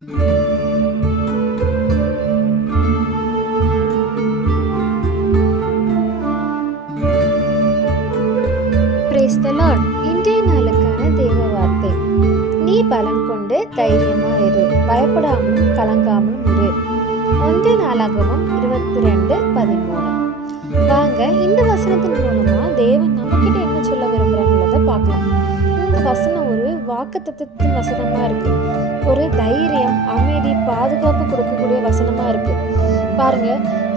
Price the Lord. இன்றைய நாளுக்கான தேவ வார்த்தை, நீ பலன் கொண்டு தைரியமா இரு, பயப்படாமலும் கலங்காமலும் இரு. 1 நாளாகமம் 22:13. வாங்க இந்த வசனத்தின் மூலமா தேவன் நம்மகிட்ட என்ன சொல்ல விரும்புறாங்கிறத பார்க்கலாம். இந்த வசனம் ஒரு வாக்குத்தத்தத்தின் வசனமா இருக்கு. ஒரு தைரியம், அமைதி, பாதுகாப்பு கொடுக்கக்கூடிய வசனமா இருக்கு. பாருங்க,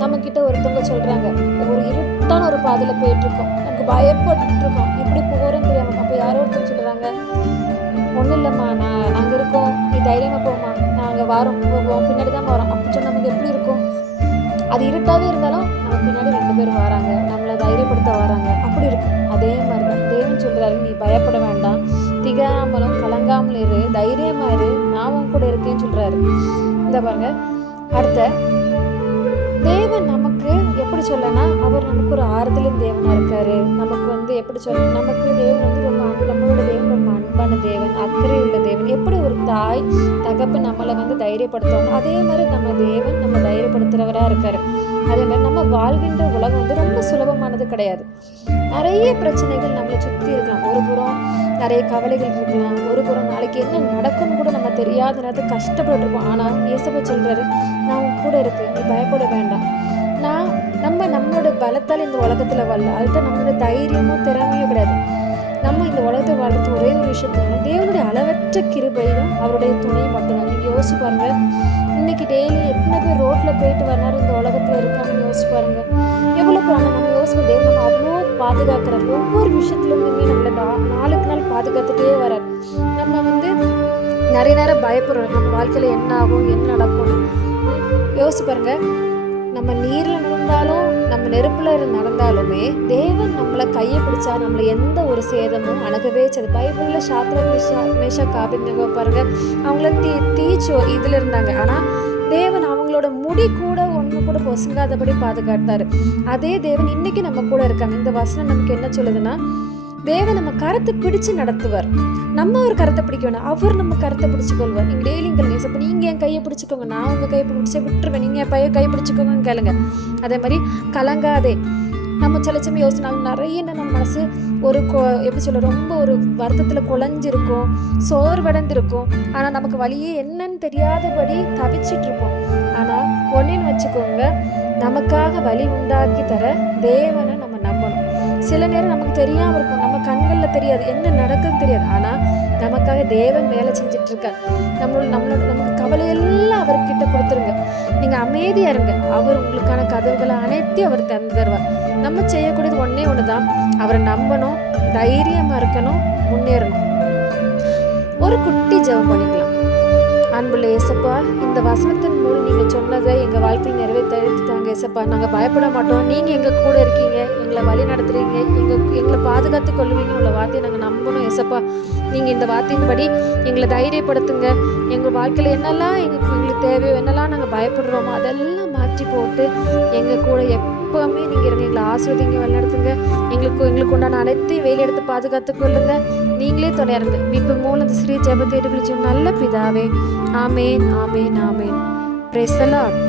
நம்ம கிட்ட ஒருத்தவங்க சொல்றாங்க, ஒரு இருட்டான ஒரு பாதையில போயிட்டு இருக்கோம், நமக்கு பயப்பட்டு இருக்கோம், எப்படி போறோன்னு தெரியாம. அப்ப யாரோ ஒருத்தவங்க சொல்றாங்க, ஒன்றும் இல்லைம்மா, நாங்கள் இருக்கோம், நீ தைரியமா போமா, நாங்கள் வரோம், பின்னாடி தான் வரோம். அப்படி சொன்ன நமக்கு எப்படி இருக்கும்? அது இருட்டாவே இருந்தாலும் நம்ம பின்னாடி 2 பேர் வராங்க, நம்மளை தைரியப்படுத்த வராங்க, அப்படி இருக்கும். அதே மாதிரி தான் தேவன் சொல்றாரு, நீ பயப்பட வேண்டாம், திகாமலும் கலங்காமல் இரு, தைரியமா இரு, நான் உன் கூட இருக்கேன்னு சொல்றாரு. இந்த பாருங்க, அடுத்த தேவன் நமக்கு எப்படி சொல்லனா, அவர் நமக்கு ஒரு ஆறுதலின் தேவனா இருக்காரு. நமக்கு எப்படி சொல்ல, நமக்கு தேவன் ரொம்ப நம்மளோட தேவன் ரொம்ப அன்பான தேவன், அக்கறை உள்ள தேவன். எப்படி ஒரு தாய் தகப்பு நம்மளை தைரியப்படுத்துவாங்க, அதே மாதிரி நம்ம தேவன் நம்ம தைரியப்படுத்துறவரா இருக்காரு. அதே மாதிரி நம்ம வாழ்கின்ற உலகம் ரொம்ப சுலபமானது கிடையாது. நிறைய பிரச்சனைகள் நம்மளை சுற்றி இருக்கலாம். ஒரு புறம் நிறைய கவலைகள் இருக்கலாம், ஒரு புறம் நாளைக்கு என்ன நடக்கும்னு கூட நம்ம தெரியாத நேரத்துக்கு கஷ்டப்பட்டு இருப்போம். ஆனால் இயேசுவா சொல்றாரு, நான் உன் கூட இருக்கு, நீ பயப்பட வேண்டாம். நம்மளோட பலத்தால் இந்த உலகத்துல வாழல, அதுகிட்ட நம்மளோட தைரியமோ திறமையோ கிடையாது. நம்ம இந்த உலகத்தை வாழ்றது ஒரே ஒரு விஷயத்துல தேவனுடைய அளவற்ற கிருபையும் அவருடைய துணையும் மட்டும்தான். நீங்க யோசிச்சு பாருங்க, இன்னைக்கு டெய்லி எத்தனை பேர் ரோட்ல போயிட்டு வர்றாரு, இந்த உலகத்துல இருக்காங்கன்னு யோசிச்சு பாருங்க. எவ்வளவு பிராணம் நம்ம யோசிப்போம், தேவன் நம்ம அவ்வளோ பாதுகாக்கிறார். ஒவ்வொரு விஷயத்துல இருந்துமே நம்மள நாளுக்கு நாள் பாதுகாத்துட்டே வர்றாரு. நம்ம நிறைய நேரம் பயப்படுறோம், நம்ம வாழ்க்கையில என்ன ஆகும், என்ன நடக்கும். யோசிச்சு பாருங்க, நம்ம நீர்ல நடந்தாலும் நம்ம நெருப்புல நடந்தாலுமே தேவன் நம்மளை கையை பிடிச்சா நம்மளை எந்த ஒரு சேதமும் அணுகவே செய்து. பைபிள்ல சாத்ராக் மேஷாக் ஆபேத்நேகோ பாருங்க, அவங்கள தீச்சோ இதுல இருந்தாங்க, ஆனா தேவன் அவங்களோட முடி கூட ஒண்ணு கூட பொசுங்காதபடி பாதுகாத்தாரு. அதே தேவன் இன்னைக்கு நம்ம கூட இருக்காங்க. இந்த வசனம் நமக்கு என்ன சொல்லுதுன்னா, தேவன் நம்ம கரத்தை பிடிச்சு நடத்துவார். நம்ம ஒரு கரத்தை பிடிக்க வேண்டாம், அவர் நம்ம கரத்தை பிடிச்சு கொள்வார். நீங்க டெய்லிங்க இப்போ நீங்க என் கையை பிடிச்சிக்கோங்க, நான் உங்க கையை பிடிச்ச விட்டுருவேன், நீங்க என் கை பிடிச்சிக்கோங்கன்னு கேளுங்க. அதே மாதிரி கலங்காதே. நம்ம சிலச்சமே யோசினாலும் நிறைய நம்ம மனசு ஒரு எப்படி சொல்ல, ரொம்ப ஒரு வருத்தத்துல குழஞ்சிருக்கும், சோர்வடைந்திருக்கும். ஆனா நமக்கு வழியே என்னன்னு தெரியாதபடி தவிச்சிட்டு இருப்போம். ஆனா ஒன்னேன்னு வச்சுக்கோங்க, நமக்காக வழி உண்டாக்கி தர தேவனை நம்ம நம்பணும். சில நேரம் நமக்கு தெரியாம இருக்கும், நம்ம கண்கள்ல தெரியாது, என்ன நடக்குதுன்னு தெரியாது. ஆனா நமக்காக தேவன் வேலை செஞ்சுட்டு இருக்கார். நமக்கு கவலையெல்லாம் அவர்கிட்ட கொடுத்துருங்க, நீங்க அமைதியா இருங்க, அவர் உங்களுக்கான கதவுகளை அனைத்தையும் அவர் திறந்து தருவார். நம்ம செய்யக்கூடியது ஒன்னே ஒண்ணுதான், அவரை நம்பணும், தைரியமா இருக்கணும், முன்னேறணும். ஒரு குட்டி ஜெபம் பண்ணிக்கலாம். அன்புள்ள ஏசப்பா, இந்த வசனத்தின் மூலம் நீங்க சொன்னதை எங்க வாழ்க்கையில் நிறைவேற்றித்தாங்க ஏசப்பா. நாங்க பயப்பட மாட்டோம், நீங்க எங்க கூட இருக்கீங்க, எங்களை வழி நடத்துறீங்க, எங்களை பாதுகாத்து கொள்ளுவீங்க உள்ள வார்த்தையை நாங்க நம்பணும் ஏசப்பா. நீங்க இந்த வார்த்தையின்படி எங்களை தைரியப்படுத்துங்க. எங்க வாழ்க்கையில என்னெல்லாம் எங்களுக்கு தேவையோ, என்னெல்லாம் நாங்க பயப்படுறோமோ அதெல்லாம் மாற்றி போட்டு எங்க கூட எப்பவுமே நீங்க இருங்க, எங்களை ஆசிர்வதிங்க, வழி நடத்துங்க. எங்களுக்கு உண்டான அனைத்தையும் வேலை எடுத்து பாதுகாத்து கொள்ளுங்க. நீங்களே துணையா இருங்க. மீட்பு மூலம் இந்த ஸ்ரீ ஜெபத்தை நல்ல பிதாவே. ஆமேன், ஆமேன், ஆமேன். Praise the Lord.